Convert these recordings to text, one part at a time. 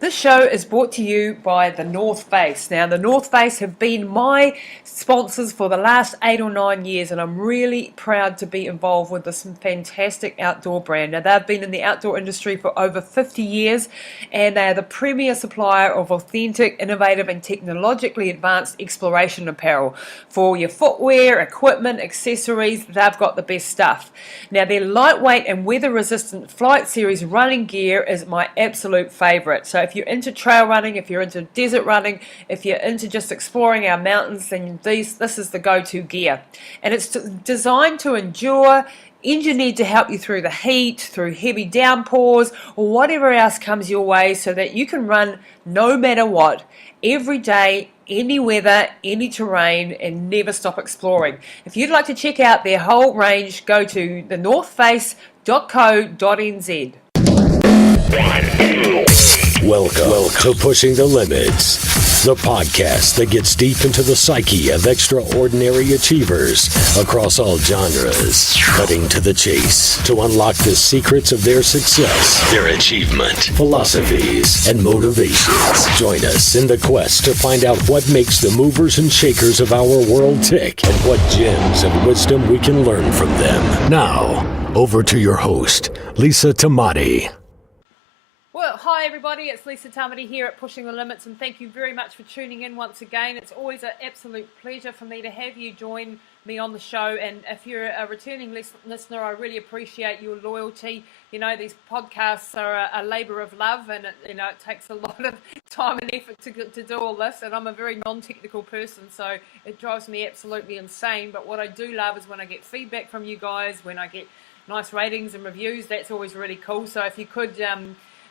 This show is brought to you by the North Face. Now, the North Face have been my sponsors for the last 8 or 9 years, and I'm really proud to be involved with this fantastic outdoor brand. Now, they've been in the outdoor industry for over 50 years, and they are the premier supplier of authentic, innovative, and technologically advanced exploration apparel. For your footwear, equipment, accessories, they've got the best stuff. Now, their lightweight and weather-resistant Flight Series running gear is my absolute favourite. So if you're into trail running, if you're into desert running, if you're into just exploring our mountains, then this is the go-to gear. And it's designed to endure, engineered to help you through the heat, through heavy downpours, or whatever else comes your way, so that you can run no matter what, every day, any weather, any terrain, and never stop exploring. If you'd like to check out their whole range, go to thenorthface.co.nz. Welcome to Pushing the Limits, the podcast that gets deep into the psyche of extraordinary achievers across all genres, cutting to the chase to unlock the secrets of their success, their achievement, philosophies, and motivations. Join us in the quest to find out what makes the movers and shakers of our world tick and what gems of wisdom we can learn from them. Now, over to your host, Lisa Tamati. Well, hi everybody, it's Lisa Tamati here at Pushing the Limits, and thank you very much for tuning in once again. It's always an absolute pleasure for me to have you join me on the show, and if you're a returning listener, I really appreciate your loyalty. You know, these podcasts are a labour of love, and it takes a lot of time and effort to do all this, and I'm a very non-technical person, so it drives me absolutely insane. But what I do love is when I get feedback from you guys, when I get nice ratings and reviews. That's always really cool. So if you could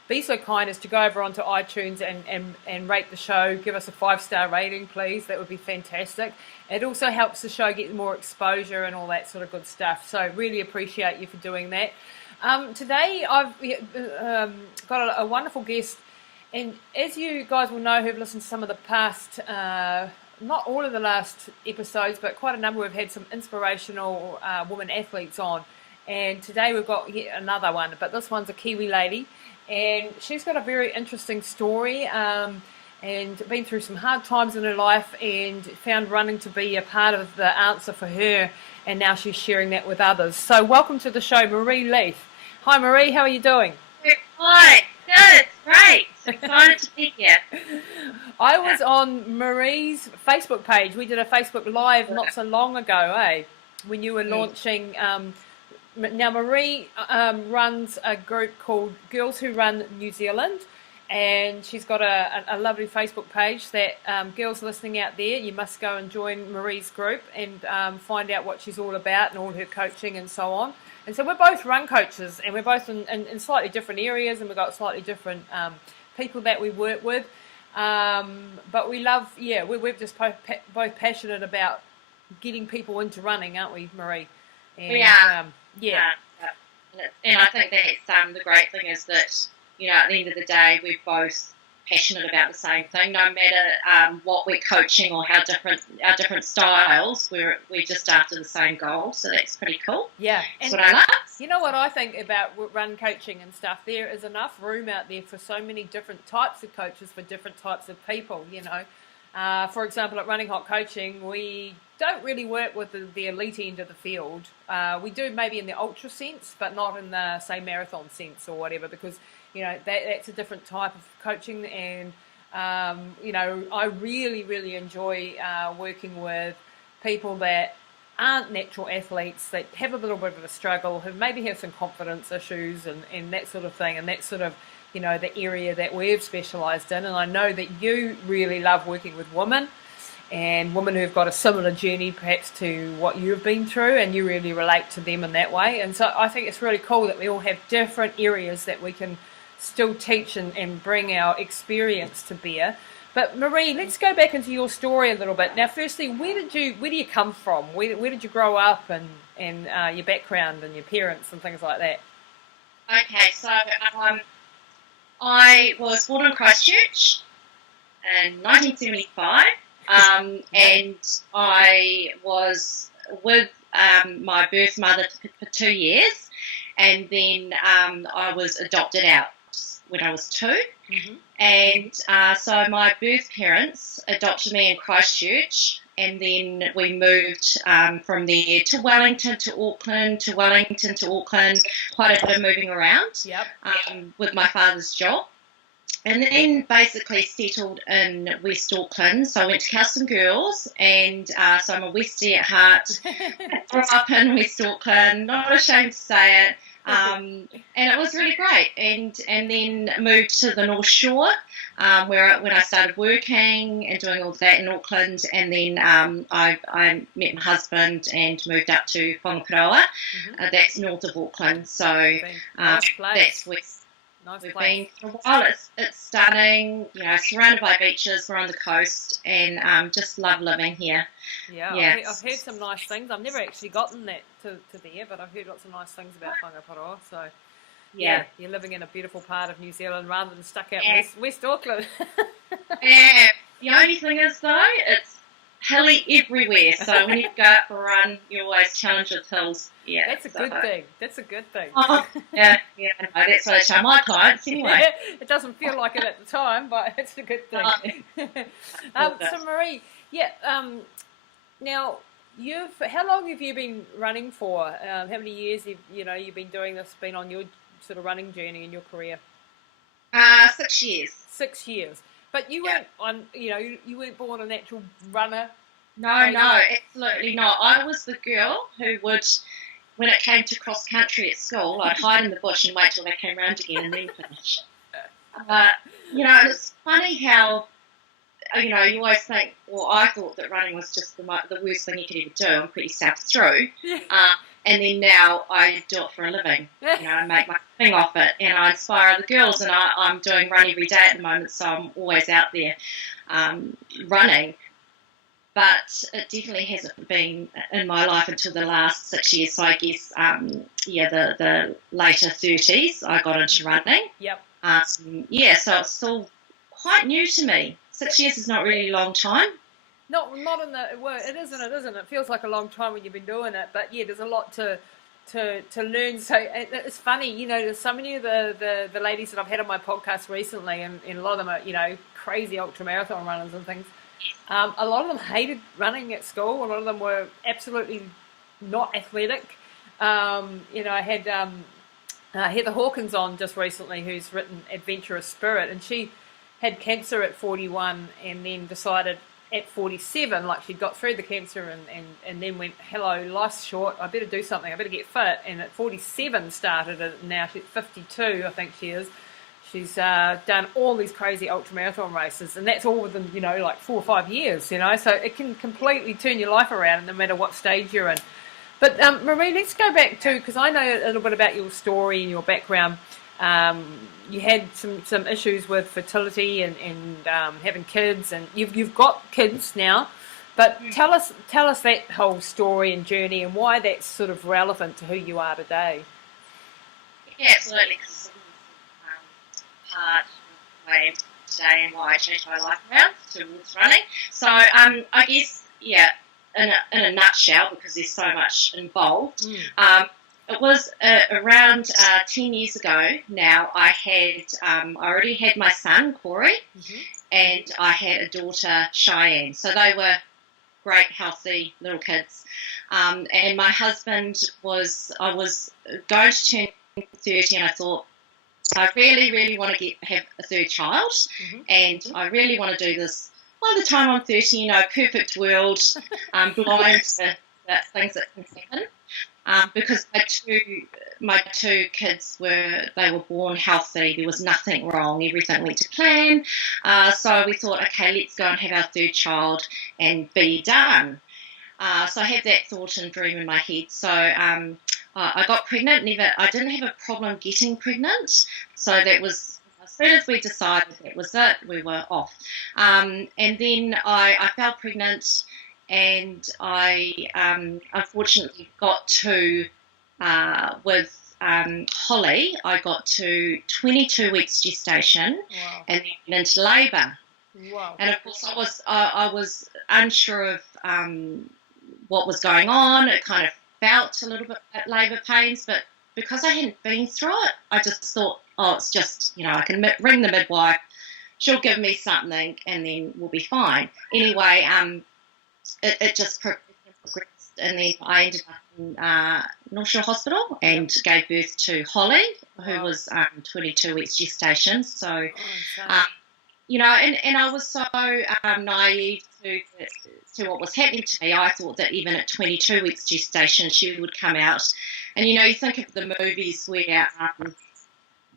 be so kind as to go over onto iTunes and rate the show, give us a 5-star rating, please. That would be fantastic. It also helps the show get more exposure and all that sort of good stuff. So really appreciate you for doing that. Today I've got a wonderful guest, and as you guys will know who've listened to some of the past, not all of the last episodes, but quite a number, we've had some inspirational women athletes on. And today we've got yet another one, but this one's a Kiwi lady. And she's got a very interesting story and been through some hard times in her life and found running to be a part of the answer for her. And now she's sharing that with others. So welcome to the show, Maree Leith. Hi, Maree. How are you doing? Hi. Good. Great. Excited to be here. I was on Maree's Facebook page. We did a Facebook Live not so long ago, when you were launching... Now, Maree runs a group called Girls Who Run New Zealand, and she's got a lovely Facebook page that girls listening out there, you must go and join Maree's group and find out what she's all about and all her coaching and so on. And so we're both run coaches, and we're both in slightly different areas, and we've got slightly different people that we work with. But we love, we're just both passionate about getting people into running, aren't we, Maree? And, yeah. And I think that's the great thing is that, at the end of the day, we're both passionate about the same thing. No matter what we're coaching or how our different styles, we're just after the same goal. So that's pretty cool. Yeah. That's what I like. You know what I think about run coaching and stuff? There is enough room out there for so many different types of coaches for different types of people, For example, at Running Hot Coaching, we don't really work with the elite end of the field. We do maybe in the ultra sense, but not in the, say, marathon sense or whatever, because, that's a different type of coaching. And, I really, really enjoy working with people that aren't natural athletes, that have a little bit of a struggle, who maybe have some confidence issues and that sort of thing. And that's sort of, the area that we've specialised in. And I know that you really love working with women, and women who've got a similar journey perhaps to what you've been through, and you really relate to them in that way. And so I think it's really cool that we all have different areas that we can still teach and bring our experience to bear. But Maree, let's go back into your story a little bit. Now, firstly, where do you come from? Where did you grow up, and your background and your parents and things like that? Okay, so I was born in Christchurch in 1975. And I was with my birth mother for 2 years, and then I was adopted out when I was 2. And so my birth parents adopted me in Christchurch, and then we moved from there to Wellington to Auckland, to Wellington to Auckland, quite a bit of moving around with my father's job. And then basically settled in West Auckland. So I went to Custom Girls, and so I'm a Westie at heart. Grew up in West Auckland, not ashamed to say it. And it was really great. And then moved to the North Shore, when I started working and doing all that in Auckland. And then I met my husband and moved up to Whangaparoa. That's north of Auckland. So that's West. We've been for a while. It's stunning, surrounded by beaches. We're on the coast, and just love living here. Yeah. I've heard some nice things. I've never actually gotten that to there, but I've heard lots of nice things about Whangaparoa. So you're living in a beautiful part of New Zealand rather than stuck out West Auckland. Yeah. The only thing is though, it's hilly everywhere. So when you go out for a run, you're always challenged with hills. Yeah, that's a good thing. That's a good thing. Yeah. No, that's what I tell my clients anyway. It doesn't feel like it at the time, but it's a good thing. So Maree, now how long have you been running for? How many years have you've been doing this? Been on your sort of running journey in your career? 6 years. 6 years. But you weren't on. You weren't born a natural runner. No, absolutely not. I was the girl who would, when it came to cross country at school, I'd hide in the bush and wait till they came round again and then finish. And it's funny how, you always think, well, I thought that running was just the worst thing you could ever do. I'm pretty south through. And then now I do it for a living. I make my thing off it, and I inspire other girls. And I'm doing run every day at the moment, so I'm always out there running. But it definitely hasn't been in my life until the last 6 years. So I guess, the later 30s, I got into running. Yep. So it's still quite new to me. 6 years is not really a long time. Not in the well, it isn't. It feels like a long time when you've been doing it, but there's a lot to learn. So it's funny, there's so many of the ladies that I've had on my podcast recently, and a lot of them are crazy ultramarathon runners and things. A lot of them hated running at school. A lot of them were absolutely not athletic. I had Heather Hawkins on just recently, who's written Adventurous Spirit, and she had cancer at 41, and then decided at 47, like she'd got through the cancer and then went, hello, life's short, I better do something, I better get fit. And at 47 started it, and now she's 52, I think she is. She's done all these crazy ultramarathon races, and that's all within, like 4 or 5 years, so it can completely turn your life around no matter what stage you're in. But Maree, let's go back to, because I know a little bit about your story and your background. You had some issues with fertility and having kids, and you've got kids now. But tell us that whole story and journey and why that's sort of relevant to who you are today. Yeah, absolutely. Part of my today and why I changed my life around towards running. So I guess in a nutshell, because there's so much involved. It was around 10 years ago now. I already had my son, Corey, and I had a daughter, Cheyenne. So they were great, healthy little kids. And my husband I was going to turn 30, and I thought, I really, really want to have a third child, and I really want to do this by the time I'm 30, perfect world, blind to things that can happen. Because my two kids were born healthy. There was nothing wrong. Everything went to plan. So we thought, okay, let's go and have our third child and be done. So I had that thought and dream in my head. So I got pregnant. I didn't have a problem getting pregnant. So that was, as soon as we decided that was it, we were off. And then I fell pregnant. And I unfortunately got to, with Holly, I got to 22 weeks gestation. Wow. And then went into labour. Wow. And of course I was unsure of what was going on. It kind of felt a little bit at labour pains, but because I hadn't been through it, I just thought, it's just, I can ring the midwife, she'll give me something and then we'll be fine. Anyway, it just progressed, and then I ended up in North Shore Hospital and gave birth to Holly, who was 22 weeks gestation. So, and I was so naive to what was happening to me. I thought that even at 22 weeks gestation, she would come out. And, you think of the movies where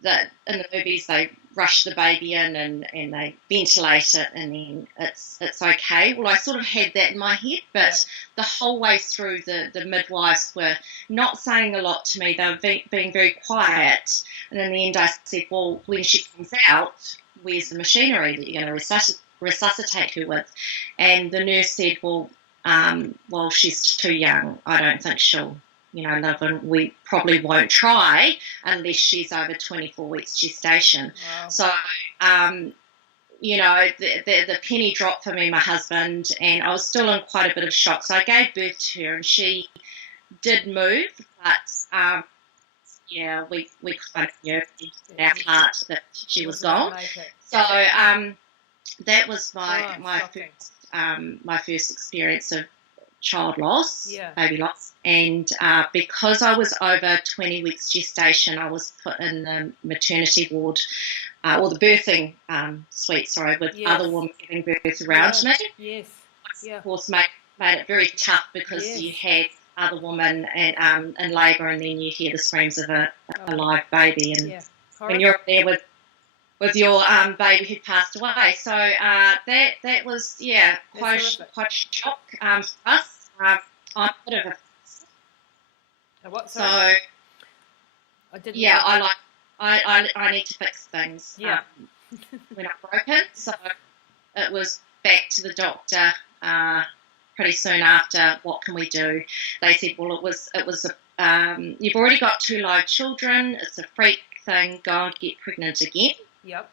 in the movies they rush the baby in and they ventilate it and then it's okay. Well, I sort of had that in my head, but the whole way through the midwives were not saying a lot to me. They were being very quiet. And in the end I said, well, when she comes out, where's the machinery that you're going to resuscitate her with? And the nurse said, well, she's too young. I don't think she'll live, and we probably won't try unless she's over 24 weeks gestation. Wow. So, the penny dropped for me and my husband, and I was still in quite a bit of shock. So I gave birth to her, and she did move, but we kind of knew in our heart that she was gone. So that was my first experience of child loss, baby loss, and because I was over 20 weeks gestation, I was put in the maternity ward or the birthing suite, with other women giving birth around me. Yes. Of course, made it very tough because you had other women in labour, and then you hear the screams of a live baby, and when you're there with your baby who passed away. So that was quite a shock for us. I'm a bit of a what? So I didn't. I need to fix things. When I'm broken, so it was back to the doctor pretty soon after. What can we do? They said, well, it was you've already got 2 live children. It's a freak thing. Go and get pregnant again. Yep.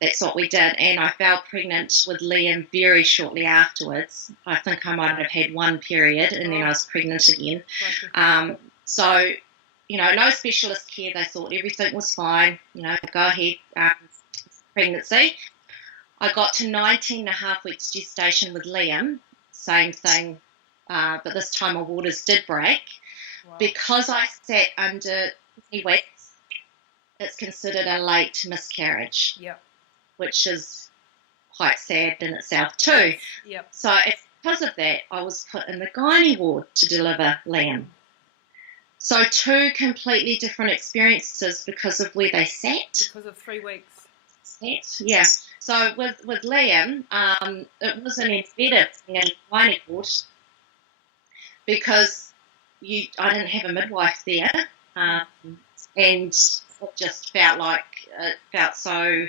That's what we did, and I fell pregnant with Liam very shortly afterwards. I think I might have had 1 period, and then I was pregnant again. So, no specialist care. They thought everything was fine. Go ahead, pregnancy. I got to 19 and a half weeks gestation with Liam. Same thing, but this time my waters did break. Wow. Because I sat under 20 weeks. It's considered a late miscarriage, which is quite sad in itself too. Yep. So because of that, I was put in the gynae ward to deliver Liam. So 2 completely different experiences because of where they sat. Because of 3 weeks. Yeah. So with Liam, it wasn't embedded in the gynae ward because I didn't have a midwife there, and it just felt so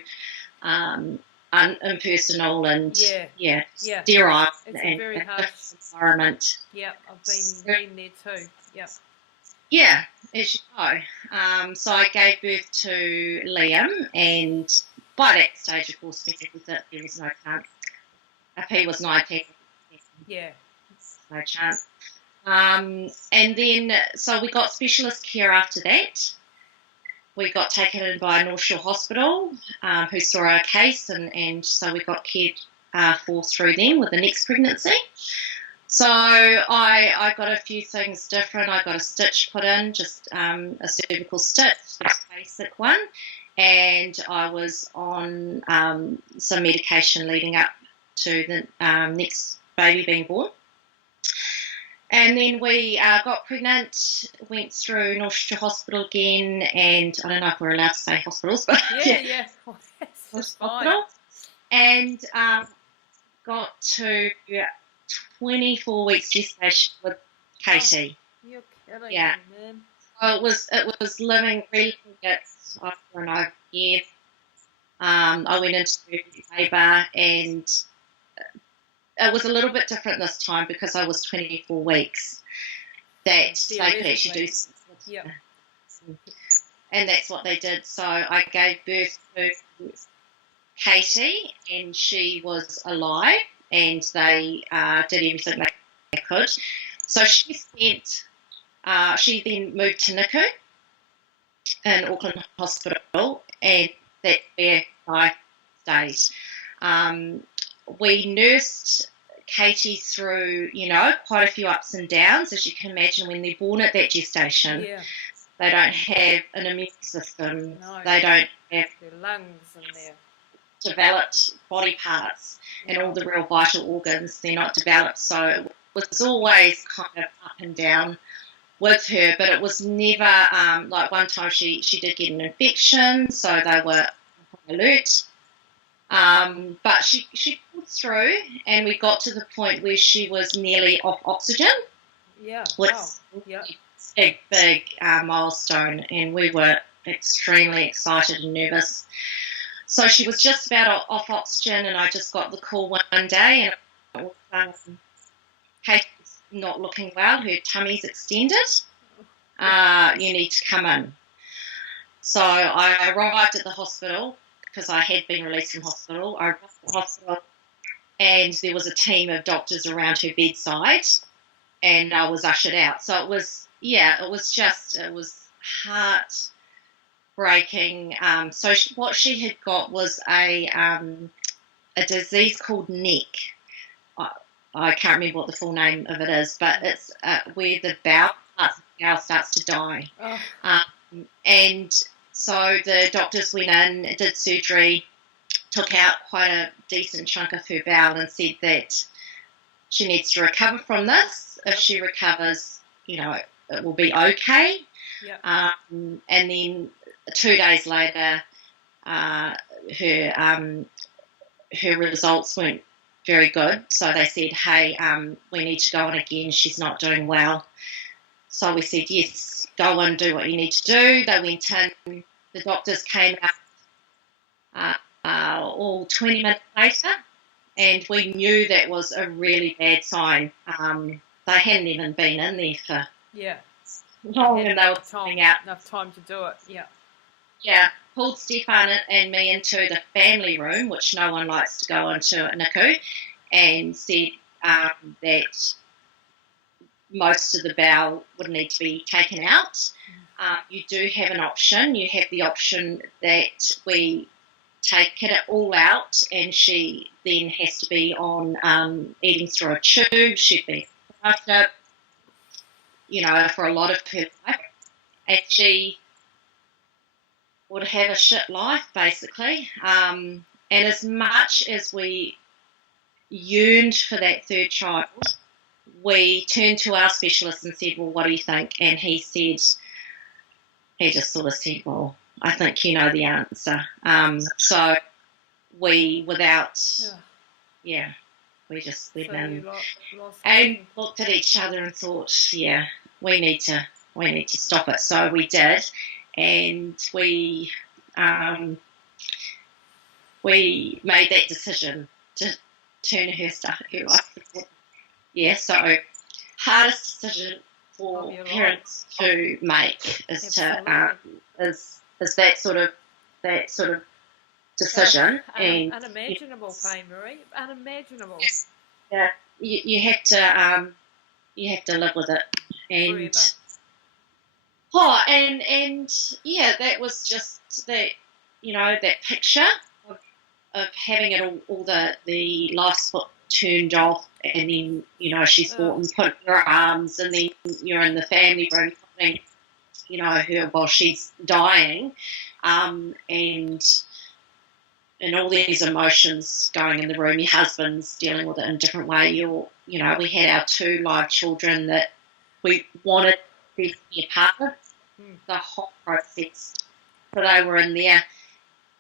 impersonal and sterile and very harsh environment. Yeah, I've been there too. Yeah. Yeah, as you know. So I gave birth to Liam, and by that stage, of course, there was no chance. If he was 19, no chance. And then, so we got specialist care after that. We got taken in by North Shore Hospital, who saw our case, and so we got cared for through them with the next pregnancy. So I got a few things different. I got a stitch put in, just a cervical stitch, a basic one, and I was on some medication leading up to the next baby being born. And then we got pregnant, went through North Shore Hospital again, and I don't know if we're allowed to say hospitals, but Well, that's fine. And got to 24 weeks gestation with Katie. You're kidding me, man. So it was living really good after an IVF. I went into labour, and it was a little bit different this time because I was 24 weeks that they could actually do something. And that's what they did. So I gave birth to Katie, and she was alive, and they did everything they could. So she then moved to NICU in Auckland Hospital, and that's where I state. We nursed Katie through, quite a few ups and downs, as you can imagine, when they're born at that gestation. Yeah. They don't have an immune system. No. They don't have Their lungs and their developed body parts and all the real vital organs. They're not developed. So it was always kind of up and down with her, but it was never like one time she did get an infection, so they were on alert. But she pulled through, and we got to the point where she was nearly off oxygen. Yeah. Which Wow. Yeah. a big milestone, and we were extremely excited and nervous. So she was just about off oxygen, and I just got the call one day, and it was, Katie's not looking well. Her tummy's extended. You need to come in. So I arrived at the hospital because I had been released from hospital. I arrived at the hospital, and there was a team of doctors around her bedside, and I was ushered out. So it was heartbreaking. So what she had got was a disease called NEC. I can't remember what the full name of it is, but it's where the bowel starts to die. Oh. And so the doctors went in, did surgery, took out quite a decent chunk of her bowel, and said that she needs to recover from this. If she recovers, it will be okay. Yeah. And then 2 days later, her results weren't very good. So they said, hey, we need to go in again. She's not doing well. So we said, yes, go and do what you need to do. They went in. The doctors came out all 20 minutes later, and we knew that was a really bad sign. They hadn't even been in there for long, and they were coming out. Enough time to do it. Yeah. Yeah, pulled Stefan and me into the family room, which no one likes to go into at NICU, and said that most of the bowel would need to be taken out. You do have an option. You have the option that we take it all out, and she then has to be on eating through a tube. She'd be after, for a lot of her life, and she would have a shit life, basically. And as much as we yearned for that third child, we turned to our specialist and said, well, what do you think? And he just sort of said, well, I think you know the answer. So we, we just went in and looked at each other and thought, we need to stop it. So we did, and we made that decision to turn her life. Yeah, so hardest decision for parents to make is that sort of decision. And unimaginable pain, Maree. Unimaginable. Yeah, you have to live with it. And that was just that, that picture of having it all the life support turned off, and then she's brought and put in her arms, and then you're in the family room putting her while she's dying, and all these emotions going in the room. Your husband's dealing with it in a different way. We had our 2 live children that we wanted to be a part of the whole process, so they were in there.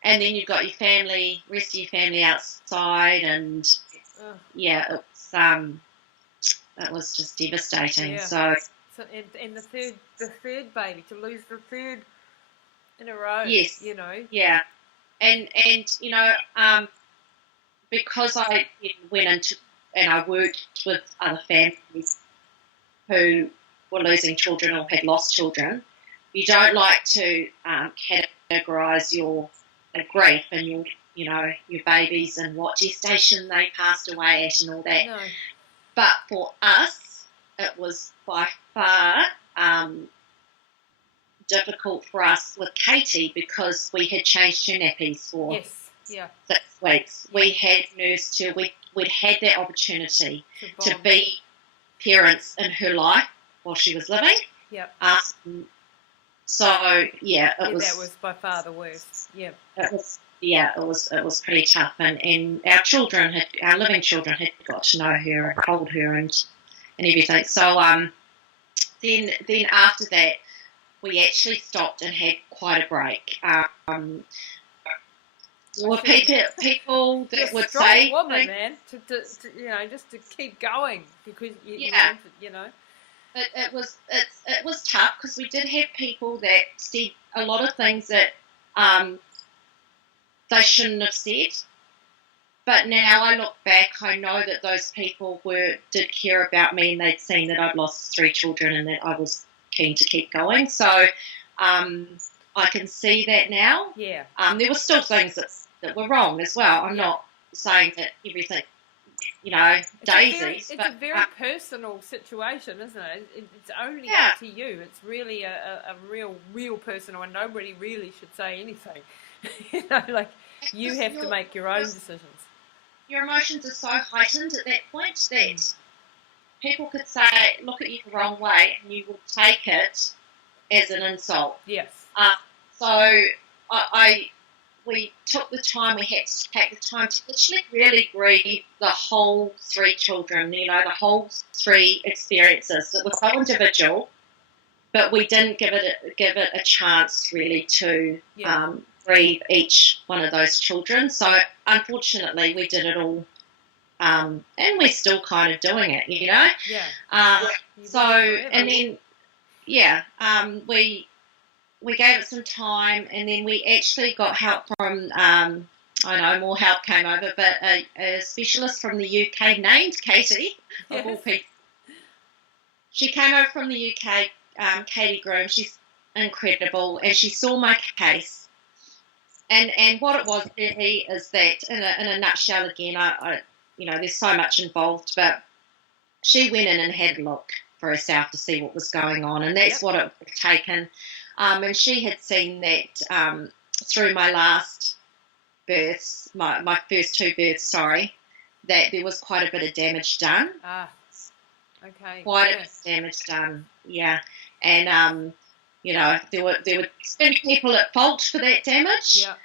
And then you've got your family, rest of your family outside, and it was just devastating. Yeah. So and the third baby, to lose the third in a row. Yes. Yeah. And because I went into and I worked with other families who were losing children or had lost children, you don't like to categorise your grief and your babies and what gestation they passed away at and all that. No. But for us, it was by far difficult for us with Katie because we had changed her nappies for Yeah. 6 weeks. We had nursed her. We'd had that opportunity to be parents in her life while she was living. Yep. So yeah, that was by far the worst. Yeah. It was pretty tough, and our living children had got to know her and hold her and everything. So then after that, we actually stopped and had quite a break. There were people that would say, woman, man, to just to keep going because you know. It was tough because we did have people that said a lot of things that they shouldn't have said. But now I look back, I know that those people did care about me, and they'd seen that I'd lost 3 children and that I was keen to keep going. So I can see that now. Yeah. There were still things that were wrong as well. I'm not saying that everything, daisies. It's a very personal situation, isn't it? It's only up to you. It's really a real personal, and nobody really should say anything. You have to make your own decisions. Your emotions are so heightened at that point that people could say, look at you the wrong way, and you will take it as an insult. Yes. So we took the time, we had to take the time to actually really grieve the whole 3 children, the whole 3 experiences. It was so individual, but we didn't give it a chance really to grieve each one of those children. So unfortunately, we did it all, and we're still kind of doing it, Yeah. So and then we gave it some time, and then we actually got help from, more help came over, but a specialist from the UK named Katie, of all people. She came over from the UK, Katie Groom. She's incredible, and she saw my case. And what it was really is that, in a nutshell, again, I there's so much involved, but she went in and had a look for herself to see what was going on, and that's what it would have taken. And she had seen that through my last births, my first 2 births, that there was quite a bit of damage done. Okay. Quite a bit of damage done, yeah. And, there were certain people at fault for that damage. Yeah.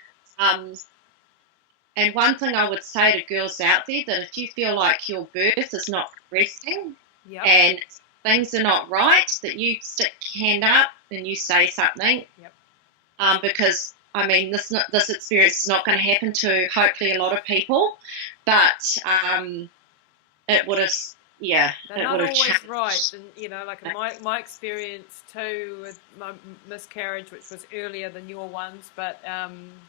And one thing I would say to girls out there, that if you feel like your birth is not progressing and things are not right, that you stick your hand up and you say something. Yep. Because, this experience is not going to happen to, hopefully, a lot of people, but it would have, They're not always changed. Right. And, my experience too with my miscarriage, which was earlier than your ones, but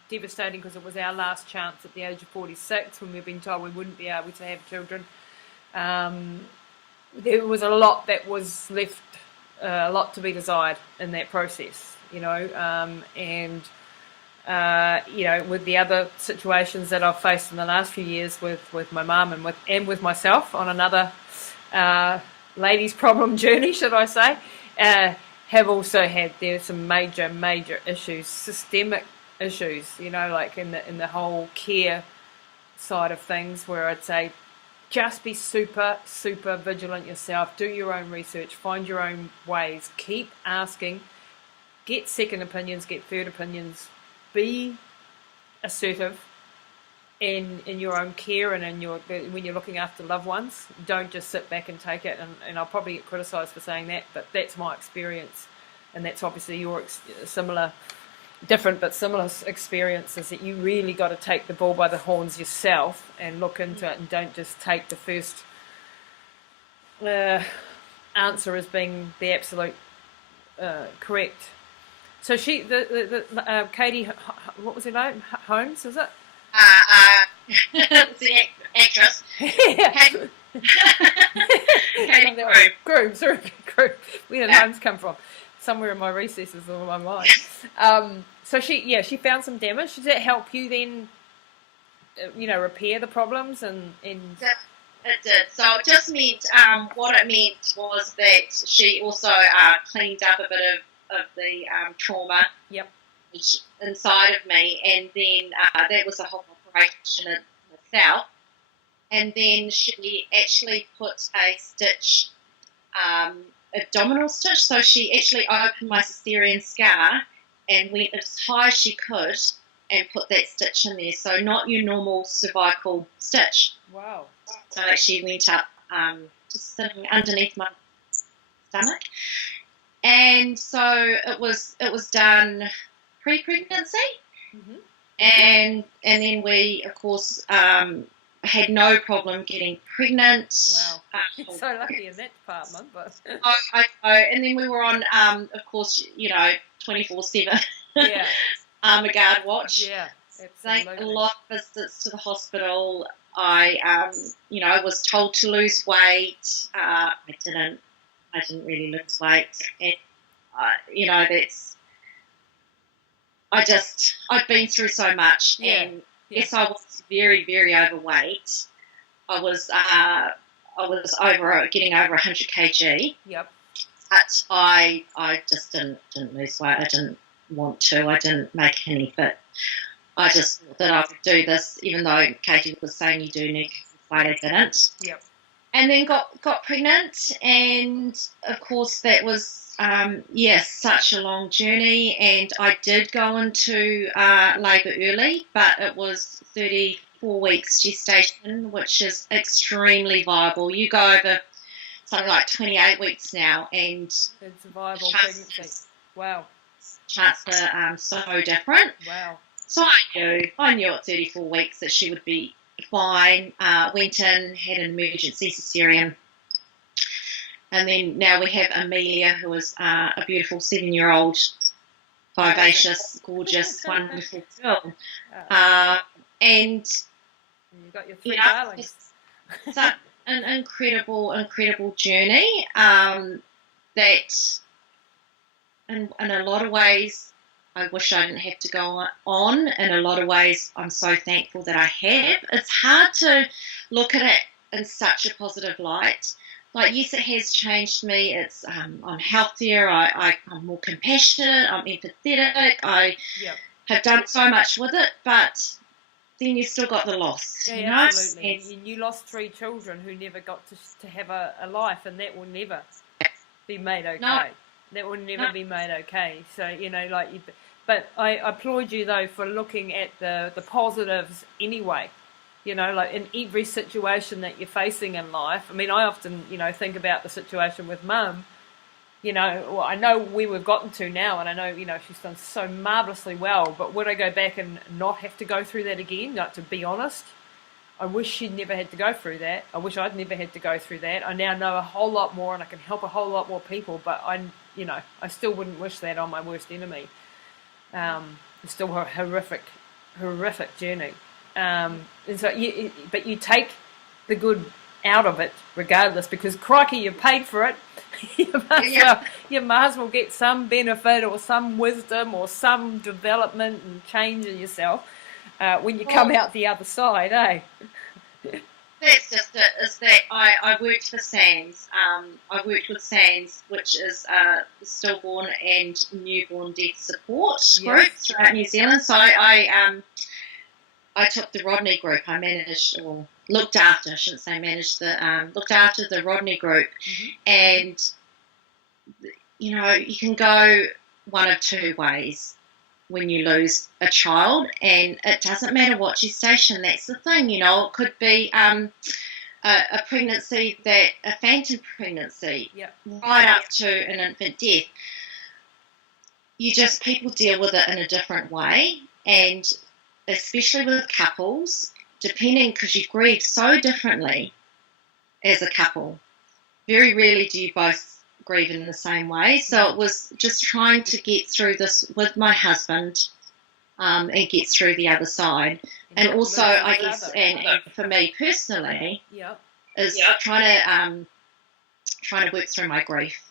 devastating because it was our last chance at the age of 46 when we've been told we wouldn't be able to have children. There was a lot that was left, a lot to be desired in that process, and with the other situations that I've faced in the last few years with my mum and with myself on another ladies' problem journey, should I say, have also had some major issues, systemic issues, in the whole care side of things, where I'd say, just be super vigilant yourself. Do your own research. Find your own ways. Keep asking. Get second opinions. Get third opinions. Be assertive in your own care and when you're looking after loved ones. Don't just sit back and take it. And I'll probably get criticised for saying that, but that's my experience, and that's obviously your different but similar experiences, that you really got to take the bull by the horns yourself and look into it, and don't just take the first answer as being the absolute correct. So Katie, what was her name? Holmes, is it? The actress. Yeah. Katie Groom. Sorry, Groom. Where did Holmes come from? Somewhere in my recesses of my mind. So she found some damage. Does that help you then, repair the problems and? It did. So it just meant, what it meant was that she also cleaned up a bit of the trauma. Yep. Inside of me, and then that was a whole operation herself. And then she actually put a stitch, abdominal stitch. So she actually opened my cesarean scar and went as high as she could and put that stitch in there. So not your normal cervical stitch. Wow. So it actually went up just sitting underneath my stomach. And so it was done pre-pregnancy. Mm-hmm. And then we, of course, had no problem getting pregnant. Wow. You're so lucky in that department. But I know. And then we were on, of course, 24/7 yeah. guard watch. Yeah, Like absolutely. a lot of visits to the hospital. I was told to lose weight. I didn't really lose weight. And, that's, I've been through so much. Yeah. And yes, I was very, very overweight. I was getting over 100 kg. Yep. But I just didn't lose weight. I didn't want to. I didn't make an effort. I just thought that I would do this, even though Katie was saying you do need to lose weight. I didn't. Yep. And then got pregnant, and of course that was such a long journey. And I did go into labour early, but it was 34 weeks gestation, which is extremely viable. You go over something like 28 weeks now, and It's a viable pregnancy. Wow. chances are so different. Wow. So I knew at 34 weeks that she would be fine. Went in, had an emergency cesarean. And then now we have Amelia, who is a beautiful 7-year-old, vivacious, gorgeous, wonderful girl. And you got your three darlings. It's an incredible journey that in a lot of ways I wish I didn't have to go on. In a lot of ways I'm so thankful that I have. It's hard to look at it in such a positive light. Like, yes, it has changed me. It's I'm healthier. I'm more compassionate. I'm empathetic. I have done so much with it, but then you still got the loss. Yeah, you know? absolutely. You lost 3 children who never got to have a life, and that will never be made okay. No. That will never be made okay. So, but I applaud you, though, for looking at the positives anyway. Like in every situation that you're facing in life. I mean, I often, think about the situation with Mum. I know where we've gotten to now, and I know, she's done so marvellously well, but would I go back and not have to go through that again? Like, to be honest, I wish she'd never had to go through that. I wish I'd never had to go through that. I now know a whole lot more, and I can help a whole lot more people, but I still wouldn't wish that on my worst enemy. It's still a horrific journey. And so, but you take the good out of it regardless, because crikey, you paid for it. You might as well get some benefit or some wisdom or some development and change in yourself when you come out the other side, eh? That's just it, is that I worked for SANS. I worked with SANS, which is the stillborn and newborn death support group throughout New Zealand. So I took the Rodney group. I managed, or looked after, I shouldn't say managed, looked after the Rodney group. And, you can go one of two ways when you lose a child, and it doesn't matter what gestation. That's the thing, it could be a pregnancy, a phantom pregnancy, right up to an infant death. People deal with it in a different way, and especially with couples, depending, because you grieve so differently as a couple. Very rarely do you both grieve in the same way. So it was just trying to get through this with my husband and get through the other side. And also, I guess, and for me personally, is trying to work through my grief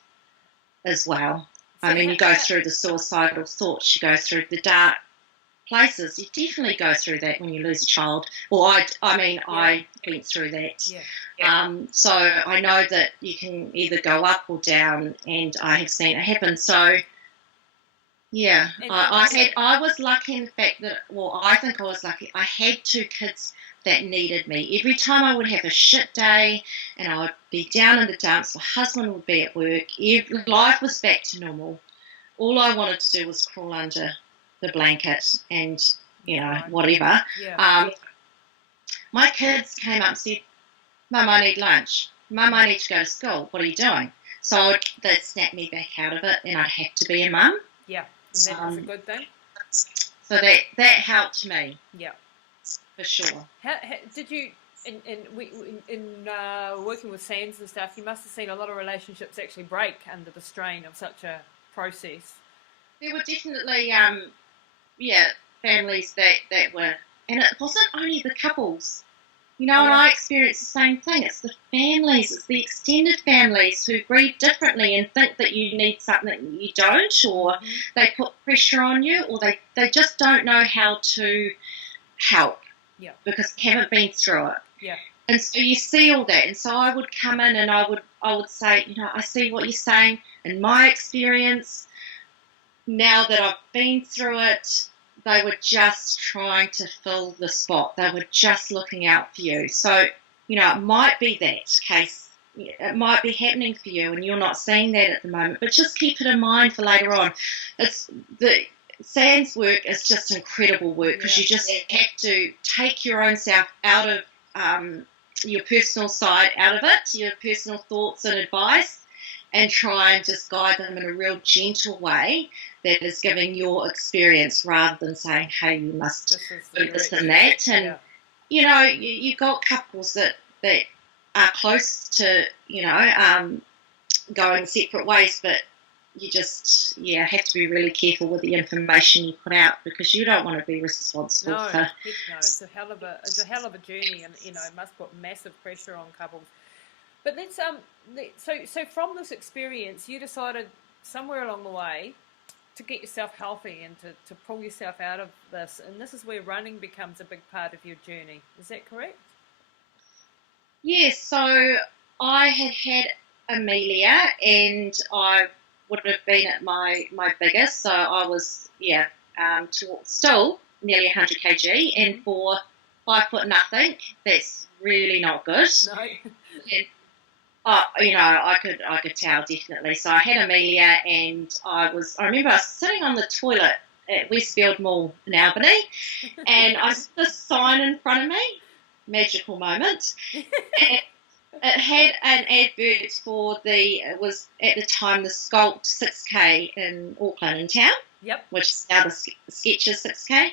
as well. I mean, you go through the suicidal thoughts, you go through the dark places. You definitely go through that when you lose a child. Well, I went through that. So I know that you can either go up or down, and I have seen it happen. So Yeah, And I was lucky in the fact that, well, I think I was lucky. I had two kids that needed me. Every time I would have a shit day and I would be down in the dumps, my husband would be at work, life was back to normal. All I wanted to do was crawl under the blanket and, whatever. Yeah. My kids came up and said, Mum, I need lunch. Mum, I need to go to school. What are you doing? So they'd snap me back out of it and I'd have to be a mum. Yeah, and that was a good thing. So that helped me. Yeah, for sure. How did you in working with Sands and stuff? You must have seen a lot of relationships actually break under the strain of such a process. There were definitely families that were, and it wasn't only the couples. And I experienced the same thing. It's the families, it's the extended families who grieve differently and think that you need something you don't, or they put pressure on you, or they just don't know how to help because they haven't been through it. Yeah. And so you see all that. And so I would come in and I would say, I see what you're saying. In my experience, now that I've been through it, they were just trying to fill the spot. They were just looking out for you. So, it might be that case. It might be happening for you and you're not seeing that at the moment, but just keep it in mind for later on. It's the Sands work is just incredible work because you just have to take your own self out of your personal side out of it, your personal thoughts and advice, and try and just guide them in a real gentle way that is giving your experience rather than saying, hey, you must do this and that. And, you've got couples that are close to, going separate ways, but you just, have to be really careful with the information you put out because you don't want to be responsible for... No, it's a hell of a journey, and, it must put massive pressure on couples. But let's so from this experience, you decided somewhere along the way to get yourself healthy and to pull yourself out of this, and this is where running becomes a big part of your journey. Is that correct? Yes. So I had Amelia, and I would have been at my biggest. So I was still nearly 100 kg, and for 5 foot nothing, that's really not good. No. And, I could tell definitely. So I had Amelia, and I remember I was sitting on the toilet at Westfield Mall in Albany, and I saw this sign in front of me, magical moment, and it had an advert for it was at the time the Sculpt 6K in Auckland in town, which is now the Skechers 6K,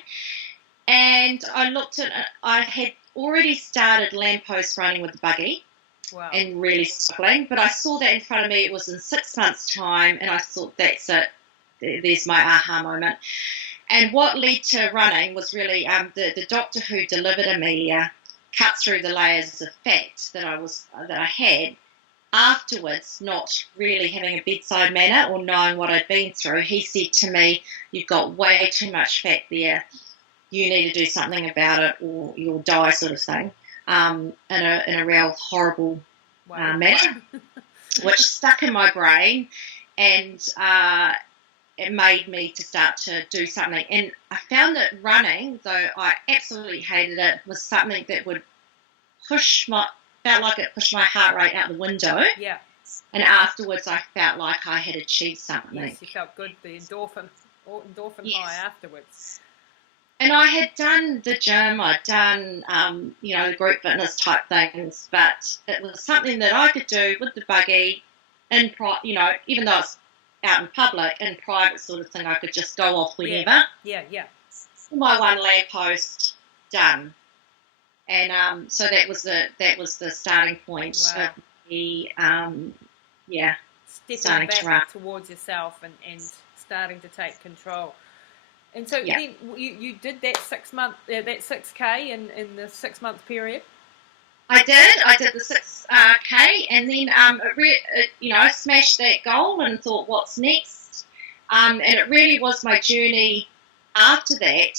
and I looked at it. I had already started lamppost running with the buggy. Wow. And really struggling, but I saw that in front of me. It was in 6 months' time, and I thought, that's it. There's my aha moment. And what led to running was really the doctor who delivered Amelia cut through the layers of fat that I had. Afterwards, not really having a bedside manner or knowing what I'd been through, he said to me, "You've got way too much fat there. You need to do something about it, or you'll die," sort of thing. In a real horrible manner, which stuck in my brain, and it made me to start to do something. And I found that running, though I absolutely hated it, was something that would felt like it pushed my heart rate out the window. Yeah. And afterwards, I felt like I had achieved something. Yes, you felt good, the endorphin high afterwards. And I had done the gym, I'd done, the group fitness type things, but it was something that I could do with the buggy, even though it's out in public, in private sort of thing, I could just go off whenever. Yeah. My one lamppost done, and so that was the starting point of the stepping back towards yourself and starting to take control. And so then you did that 6 month, that 6K in the 6 month period? I did the 6K, and then I smashed that goal and thought, what's next? And it really was my journey after that,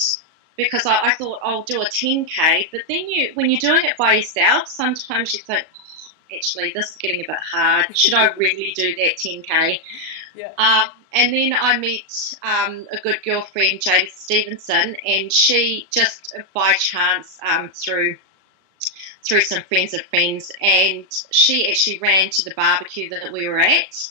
because I thought I'll do a 10K, but then when you're doing it by yourself, sometimes you think, actually, this is getting a bit hard. Should I really do that 10K? Yeah. And then I met a good girlfriend, Jane Stevenson, and she just by chance through some friends of friends, and she actually ran to the barbecue that we were at.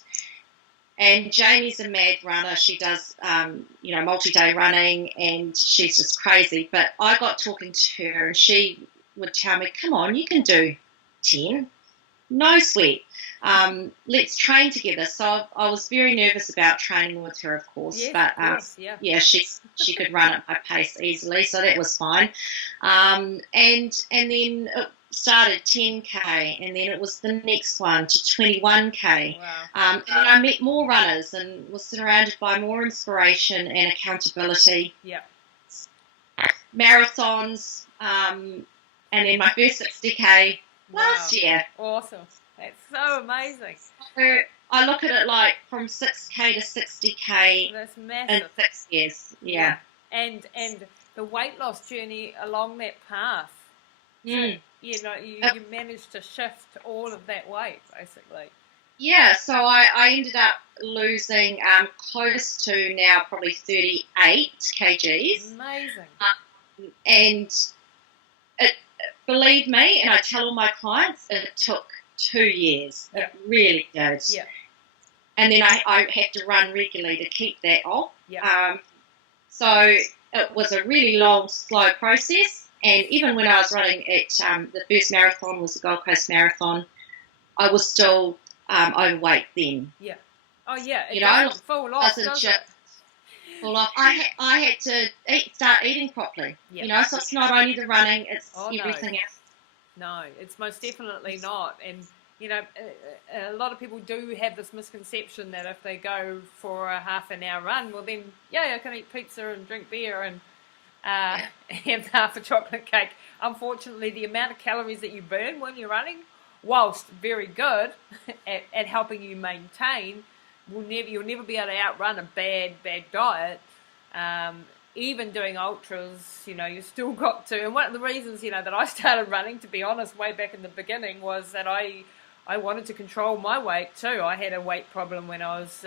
And Jamie's a mad runner. She does, multi-day running, and she's just crazy. But I got talking to her, and she would tell me, come on, you can do 10. No sweat. Let's train together. So I was very nervous about training with her, of course. Yes, but of course, yeah. yeah, she could run at my pace easily, so that was fine. And then it started 10K, and then it was the next one to 21K. Wow. And then I met more runners and was surrounded by more inspiration and accountability. Yeah. Marathons, and then my first 60K last year. Awesome. That's so amazing. So I look at it like from 6K to 60K That's in massive. 6 years. Yeah. And the weight loss journey along that path. Mm. You managed to shift all of that weight, basically. Yeah, so I ended up losing close to now probably 38 kgs. Amazing. And believe me, and I tell all my clients, it took 2 years. Yeah. It really did. Yeah. And then I had to run regularly to keep that off. Yeah. So it was a really long, slow process. And even when I was running at the first marathon was the Gold Coast Marathon, I was still overweight then. Yeah. Oh, yeah. It You know, doesn't fall off, doesn't does ju- it? Fall off. I had to start eating properly. Yeah. You know, so it's not only the running, it's Oh, no. everything else. No, it's most definitely not. And, a lot of people do have this misconception that if they go for a half an hour run, well then, I can eat pizza and drink beer and have half a chocolate cake. Unfortunately, the amount of calories that you burn when you're running, whilst very good at helping you maintain, you'll never be able to outrun a bad diet. Even doing ultras, you still got to. And one of the reasons, that I started running, to be honest, way back in the beginning, was that I wanted to control my weight too. I had a weight problem when I was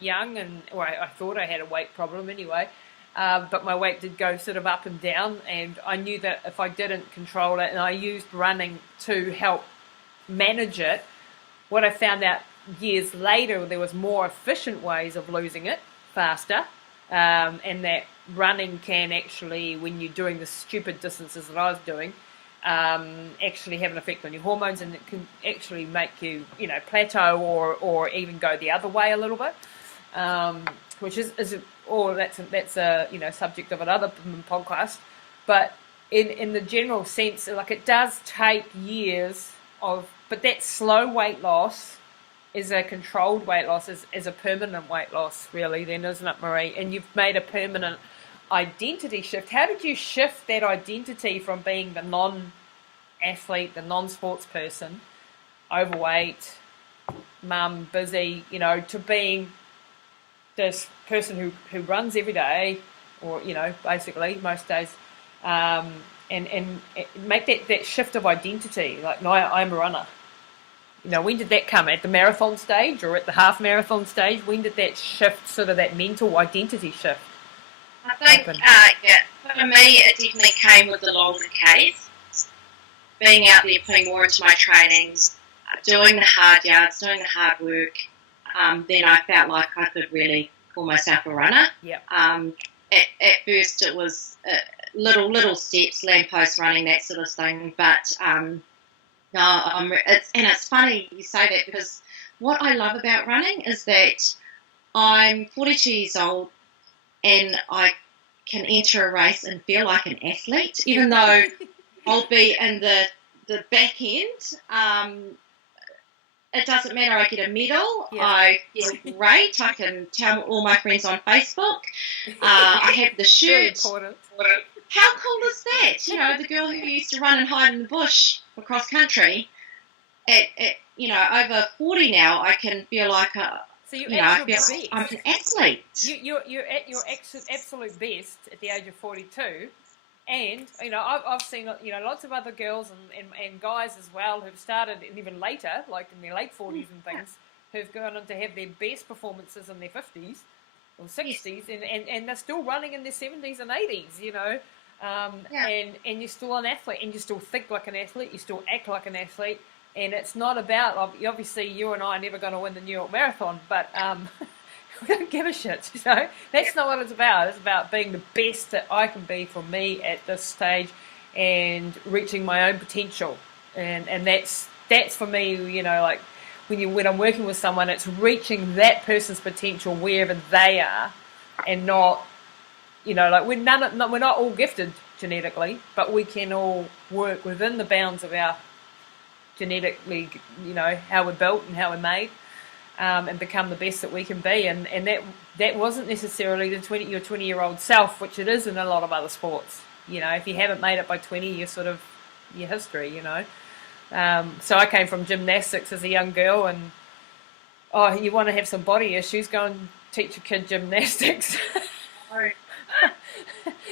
young, or I thought I had a weight problem anyway. But my weight did go sort of up and down, and I knew that if I didn't control it, and I used running to help manage it, what I found out years later, there was more efficient ways of losing it faster, and that running can actually, when you're doing the stupid distances that I was doing, actually have an effect on your hormones, and it can actually make you, plateau or even go the other way a little bit, which is that's a subject of another podcast. But in the general sense, like, it does take years but that slow weight loss is a controlled weight loss, is a permanent weight loss, really, then, isn't it, Maree? And you've made a permanent identity shift. How did you shift that identity from being the non-athlete, the non-sports person, overweight, mum, busy, to being this person who runs every day, or, basically most days, and make that shift of identity, like, no, I'm a runner. When did that come? At the marathon stage or at the half marathon stage? When did that shift, sort of that mental identity shift? I think, for me, it definitely came with the longer Ks. Being out there, putting more into my trainings, doing the hard yards, doing the hard work, then I felt like I could really call myself a runner. Yep. At first it was little steps, lamppost running, that sort of thing, but it's funny you say that, because what I love about running is that I'm 42 years old and I can enter a race and feel like an athlete, even though I'll be in the back end. It doesn't matter. I get a medal. Yeah. I feel great. I can tell all my friends on Facebook. I have the shirt. Very important. How cool is that? The girl who used to run and hide in the bush for cross country, at over 40 now, I can feel like I'm an athlete. You're at your absolute best at the age of 42, and I've seen lots of other girls and guys as well who've started even later, like in their late 40s and things, who've gone on to have their best performances in their 50s or 60s, and they're still running in their 70s and 80s, you know. And you're still an athlete, and you still think like an athlete, you still act like an athlete, and it's not about, obviously you and I are never going to win the New York Marathon, but we don't give a shit, you know. That's not what it's about. It's about being the best that I can be for me at this stage and reaching my own potential, and that's for me, you know, like when I'm working with someone, it's reaching that person's potential wherever they are, and not, you know, like we're not all gifted genetically, but we can all work within the bounds of our genetically, you know, how we're built and how we're made, and become the best that we can be. And that wasn't necessarily your 20-year-old self, which it is in a lot of other sports. You know, if you haven't made it by 20, you're sort of your history, you know. So I came from gymnastics as a young girl, and you want to have some body issues, go and teach a kid gymnastics.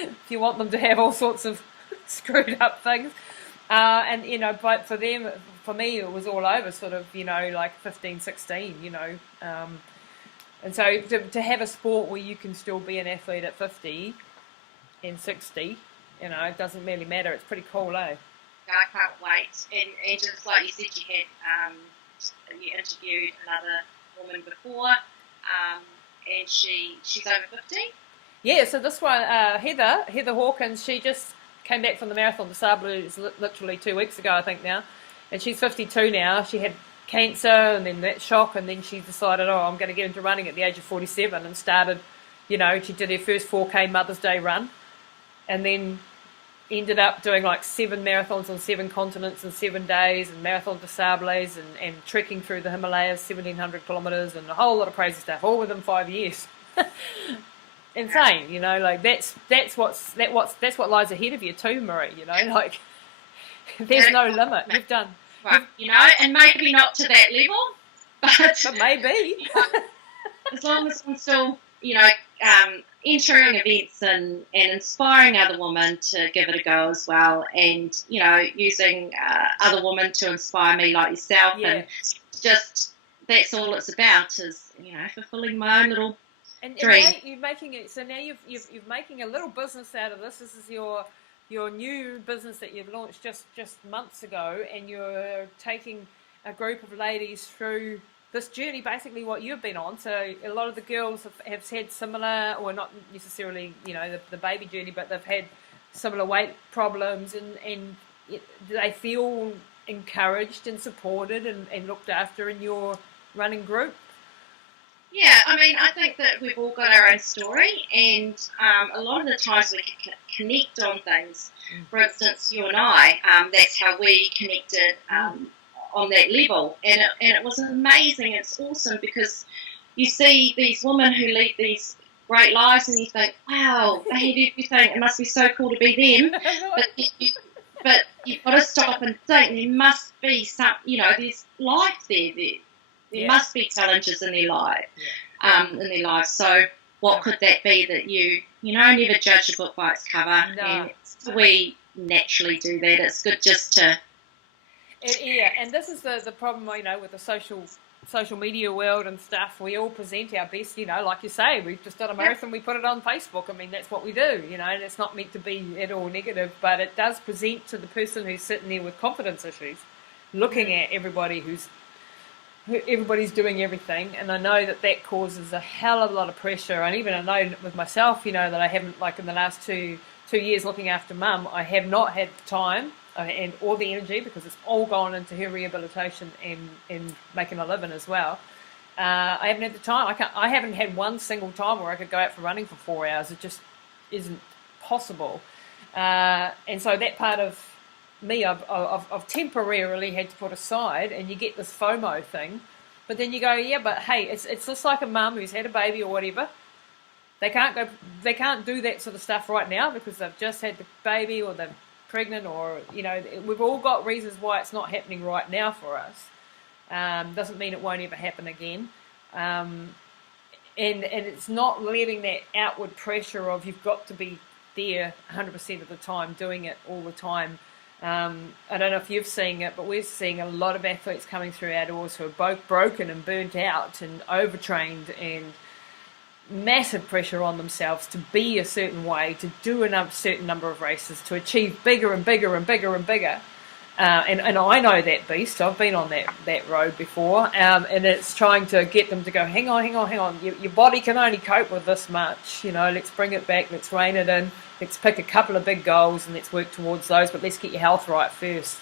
If you want them to have all sorts of screwed up things. And, you know, but for me, it was all over sort of, you know, like 15, 16, you know. And so to have a sport where you can still be an athlete at 50 and 60, you know, it doesn't really matter. It's pretty cool, eh? I can't wait. And just like you said, you interviewed another woman before, and she's over 50. Yeah, so this one, Heather Hawkins, she just came back from the Marathon des Sables literally 2 weeks ago, I think now, and she's 52 now. She had cancer and then that shock, and then she decided, I'm going to get into running at the age of 47, and started, you know, she did her first 4K Mother's Day run, and then ended up doing like 7 marathons on 7 continents in 7 days, and Marathon des Sables, and trekking through the Himalayas, 1,700 kilometres, and a whole lot of crazy stuff, all within 5 years. Insane, you know, like that's what lies ahead of you too, Maree, you know, like there's no limit. You've done, you know, and maybe not to that level, but maybe. You know, as long as I'm still, you know, entering events and inspiring other women to give it a go as well, and, you know, using other women to inspire me like yourself, and just that's all it's about, is, you know, fulfilling my own little dream. And now you're making it, so now you're making a little business out of this. This is your new business that you've launched just months ago, and you're taking a group of ladies through this journey, basically what you've been on. So a lot of the girls have had similar, or not necessarily, you know, the baby journey, but they've had similar weight problems, and they feel encouraged and supported and looked after in your running group. Yeah, I mean, I think that we've all got our own story, and a lot of the times we can connect on things. For instance, you and I, that's how we connected on that level, and it was amazing. It's awesome, because you see these women who lead these great lives, and you think, wow, they have everything. It must be so cool to be them. But you've got to stop and think. There must be some, you know, there's life there. There must be challenges in their life, in their lives. So what could that be that you know, never judge a book by its cover? No. And we naturally do that. It's good just to... and this is the problem, you know, with the social media world and stuff. We all present our best, you know, like you say, we've just done a marathon, we put it on Facebook. I mean, that's what we do, you know, and it's not meant to be at all negative, but it does present to the person who's sitting there with confidence issues, looking at everybody's doing everything, and I know that causes a hell of a lot of pressure. And even I know with myself, you know, that I haven't, like in the last two years looking after Mum, I have not had the time and or the energy, because it's all gone into her rehabilitation and making a living as well. I haven't had the time. I haven't had one single time where I could go out for running for 4 hours. It just isn't possible. And so that part of me, I've temporarily had to put aside, and you get this FOMO thing, but then you go, yeah, but hey, it's just like a mum who's had a baby or whatever. They can't do that sort of stuff right now because they've just had the baby, or they're pregnant, or, you know, we've all got reasons why it's not happening right now for us. Doesn't mean it won't ever happen again. And it's not letting that outward pressure of you've got to be there 100% of the time, doing it all the time. I don't know if you've seen it, but we're seeing a lot of athletes coming through our doors who are both broken and burnt out and overtrained and massive pressure on themselves to be a certain way, to do a certain number of races, to achieve bigger and bigger and bigger and bigger. And I know that beast. I've been on that road before. And it's trying to get them to go, hang on. Your body can only cope with this much. Let's bring it back. Let's rein it in. Let's pick a couple of big goals and let's work towards those. But let's get your health right first.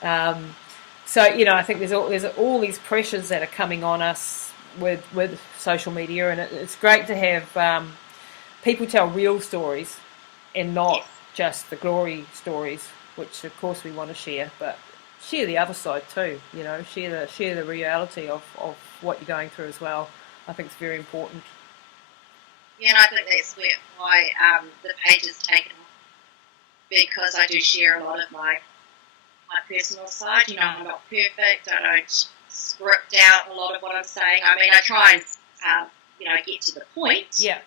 So, I think there's all these pressures that are coming on us with social media. And it's great to have people tell real stories and not just the glory stories, which of course we want to share, but share the other side too. Share the reality of what you're going through as well. I think it's very important. Yeah, and I think that's why the page is taken off, because I do share a lot of my personal side. I'm not perfect. I don't script out a lot of what I'm saying. I mean, I try and get to the point and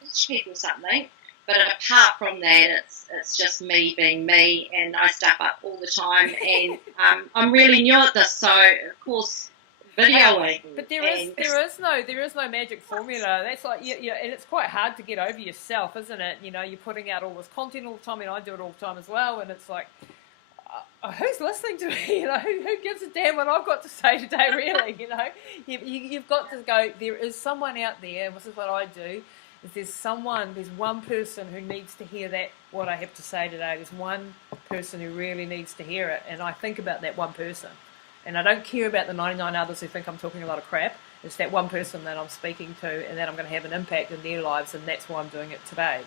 teach people something. But apart from that, it's just me being me, and I stuff up all the time. And I'm really new at this, so of course, videoing. But there is no magic formula. That's like and it's quite hard to get over yourself, isn't it? You're putting out all this content all the time, and I do it all the time as well. And it's like, who's listening to me? Who gives a damn what I've got to say today? Really, you've got to go. There is someone out there, and this is what I do. There's one person who needs to hear what I have to say today. There's one person who really needs to hear it, and I think about that one person. And I don't care about the 99 others who think I'm talking a lot of crap. It's that one person that I'm speaking to and that I'm going to have an impact in their lives, and that's why I'm doing it today,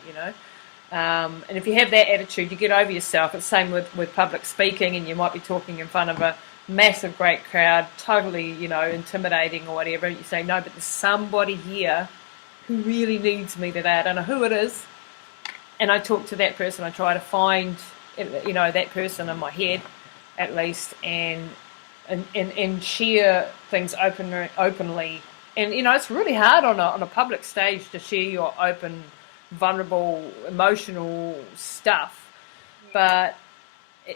And if you have that attitude, you get over yourself. It's the same with public speaking, and you might be talking in front of a massive, great crowd, totally, intimidating or whatever. You say, no, but there's somebody here who really needs me today. I don't know who it is. And I talk to that person. I try to find, that person in my head, at least, and share things openly. And, it's really hard on a public stage to share your open, vulnerable, emotional stuff. But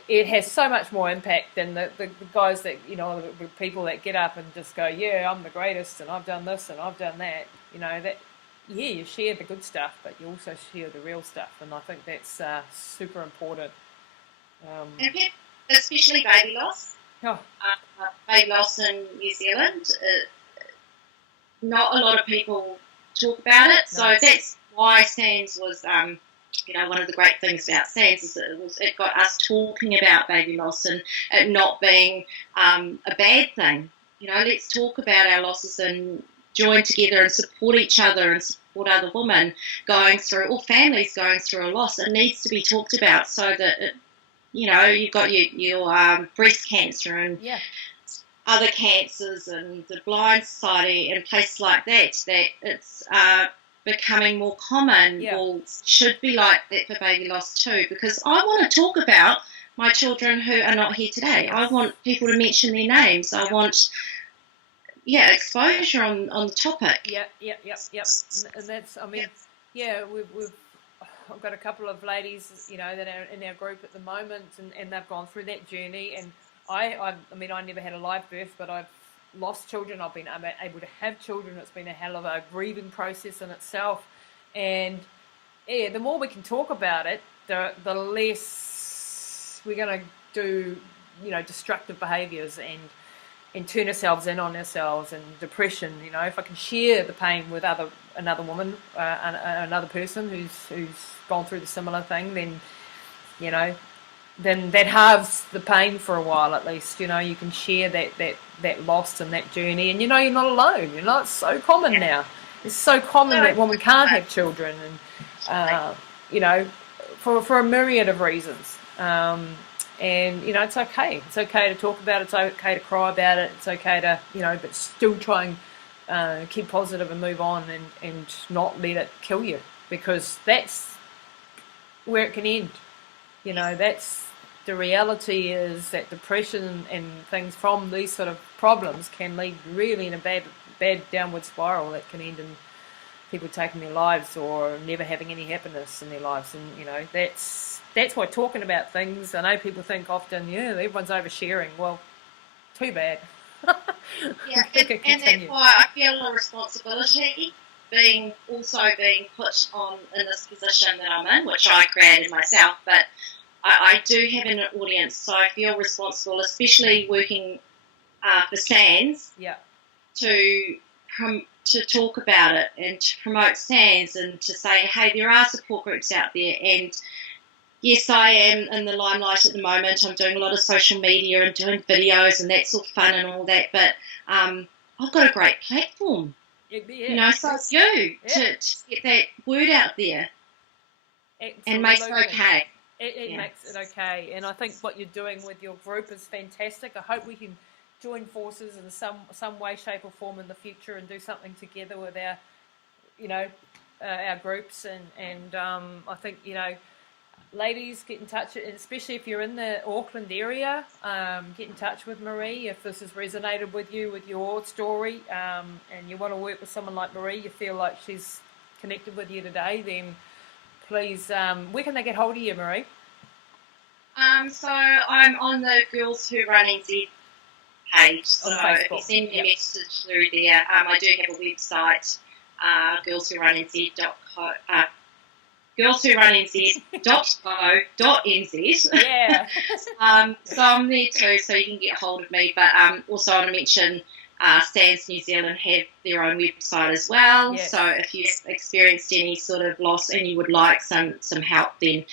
it has so much more impact than the guys that, the people that get up and just go, yeah, I'm the greatest, and I've done this, and I've done that. You share the good stuff, but you also share the real stuff, and I think that's super important. And especially baby loss. Baby loss in New Zealand. Not a lot of people talk about it, so that's why SANS was, one of the great things about SANS is it got us talking about baby loss and it not being a bad thing. Let's talk about our losses and join together and support each other and support other women going through, or families going through a loss. It needs to be talked about so that, you've got your breast cancer and other cancers and the Blind Society and places like that it's becoming more common. Well, should be like that for baby loss too, because I want to talk about my children who are not here today. I want people to mention their names. I want exposure on the topic. Yep. And that's, I've got a couple of ladies, that are in our group at the moment, and they've gone through that journey. And I never had a live birth, but I've lost children. I've been able to have children. It's been a hell of a grieving process in itself. And the more we can talk about it, the less we're going to do, destructive behaviours and turn ourselves in on ourselves and depression. If I can share the pain with another woman, another person who's gone through the similar thing, then then that halves the pain for a while at least. You can share that loss and that journey, and you're not alone. It's so common now. It's so common that women can't have children, and for a myriad of reasons. And it's okay. It's okay to talk about it. It's okay to cry about it. It's okay to but still try and keep positive and move on and not let it kill you, because that's where it can end. That's the reality, is that depression and things from these sort of problems can lead really in a bad downward spiral that can end in people taking their lives or never having any happiness in their lives. And that's that's why talking about things, I know people think often, everyone's oversharing. Well, too bad. Yeah, and that's why I feel a responsibility being put on in this position that I'm in, which I created myself, but I do have an audience, so I feel responsible, especially working for SANS, to talk about it and to promote SANS and to say, hey, there are support groups out there. And yes, I am in the limelight at the moment. I'm doing a lot of social media and doing videos, and that's all fun and all that, but I've got a great platform. So it's you to get that word out there. Absolutely. And make it okay. It makes it okay. And I think what you're doing with your group is fantastic. I hope we can join forces in some way, shape or form in the future and do something together with our groups. And I think, ladies, get in touch, and especially if you're in the Auckland area, get in touch with Maree if this has resonated with you, with your story, and you want to work with someone like Maree, you feel like she's connected with you today, then please, where can they get hold of you, Maree? So I'm on the Girls Who Run NZ page, so if you send me a message through there, I do have a website, girlswhorunNZ.co.nz. Yeah. So I'm there too, so you can get hold of me. But also I want to mention SANS New Zealand have their own website as well. Yes. So if you've experienced any sort of loss and you would like some help, then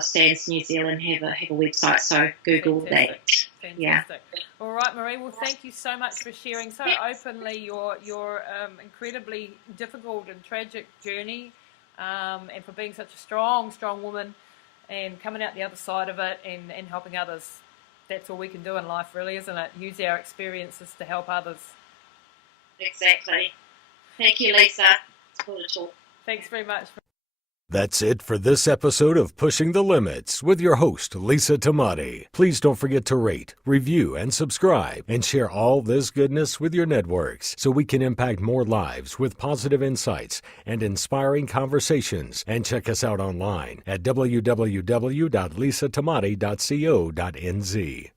SANS New Zealand have a website. So Google that. Fantastic. Yeah. All right, Maree. Well, thank you so much for sharing so openly your incredibly difficult and tragic journey, and for being such a strong woman and coming out the other side of it and helping others. That's all we can do in life, really, isn't it? Use our experiences to help others. Exactly. Thank you, Lisa. It's cool to talk. Thanks very much. That's it for this episode of Pushing the Limits with your host, Lisa Tamati. Please don't forget to rate, review, and subscribe, and share all this goodness with your networks so we can impact more lives with positive insights and inspiring conversations. And check us out online at www.lisatamati.co.nz.